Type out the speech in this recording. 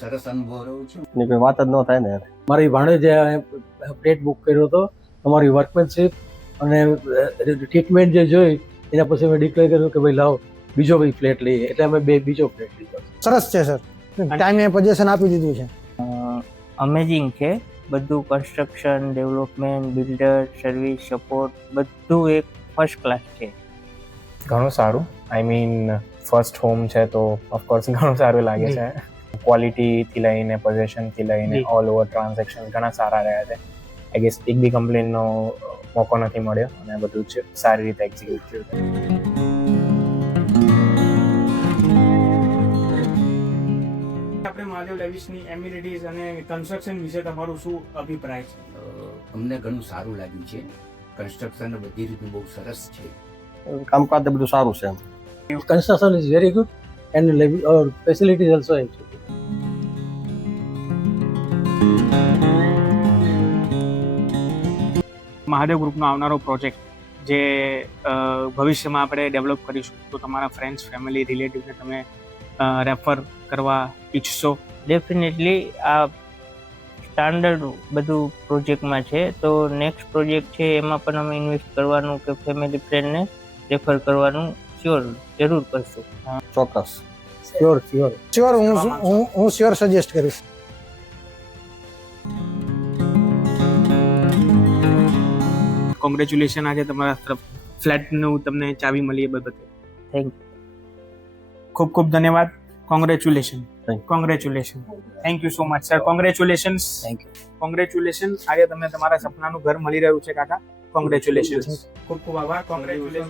સરસ અનુભવ રહ્યો છે. ની કોઈ વાત જ ન થાય ને યાર. મારી ભાણેજે ફ્લેટ બુક કર્યો હતો. તમારી વર્કમેનશીપ અને ટ્રીટમેન્ટ જે જોઈ એના પછી મેં ડિક્લેર કર્યું કે ભાઈ લાવો બીજો ભાઈ ફ્લેટ લઈએ, એટલે અમે બીજો ફ્લેટ લીધો. સરસ છે સર, ટાઈમે પોઝિશન આપી દીધું છે. અમેઝિંગ છે બધું. Construction, development, builder, service, support બધું એક ફર્સ્ટ ક્લાસ છે. ઘણું સારું. આઈ મીન ફર્સ્ટ હોમ છે તો ઓફકોર્સ ઘણું સારું લાગે છે. ક્વોલિટીથી લઈને પોઝિશનથી લઈને ઓલ ઓવર ટ્રાન્ઝેક્શન ઘણા સારા રહ્યા છે. આઈ ગેસ એક બી કમ્પ્લેનનો મોકો નથી મળ્યો અને બધું જ સારી રીતે એક્ઝિક્યુટ થયું. આપણે મહાદેવ લેવિસની એમ્યુનિટીઝ અને કન્સ્ટ્રક્શન વિશે તમારું શું અભિપ્રાય છે? અમને ઘણું સારું લાગ્યું છે. કન્સ્ટ્રક્શન બધી રીતે બહુ સરસ છે. કામકાજ બધું સારું છે એમ. Construction is very good and facilities also actually. Mahadev ગ્રુપનો આવનારો પ્રોજેક્ટ જે ભવિષ્યમાં આપણે ડેવલપ કરીશું તો તમારા ફ્રેન્ડ્સ, ફેમિલી, રિલેટિવને તમે રેફર કરવા ઈચ્છશો? ડેફિનેટલી આ સ્ટાન્ડર્ડ બધું પ્રોજેક્ટમાં છે, તો નેક્સ્ટ પ્રોજેક્ટ છે એમાં પણ અમે ઇન્વેસ્ટ કરવાનું કે ફેમિલી ફ્રેન્ડને રેફર કરવાનું શ્યોર જરૂર કરશું. ચોક્કસ. શ્યોર હું શ્યોર સજેસ્ટ કરીશ. કોંગ્રેચ્યુલેશન આજે તમારા તરફ ફ્લેટનું તમને ચાવી મળી એ બાબતે. Thank you. ખૂબ ખૂબ ધન્યવાદ. Congratulation. Thank you. Congratulation. Thank you so much sir. Congratulations. Thank you. Congratulation. આજે તમને તમારા સપનાનું ઘર મળી રહ્યું છે કાકા. કોંગ્રેચ્યુલેશન. ખૂબ ખૂબ આભાર. કોંગ્રેચ્યુલેશન.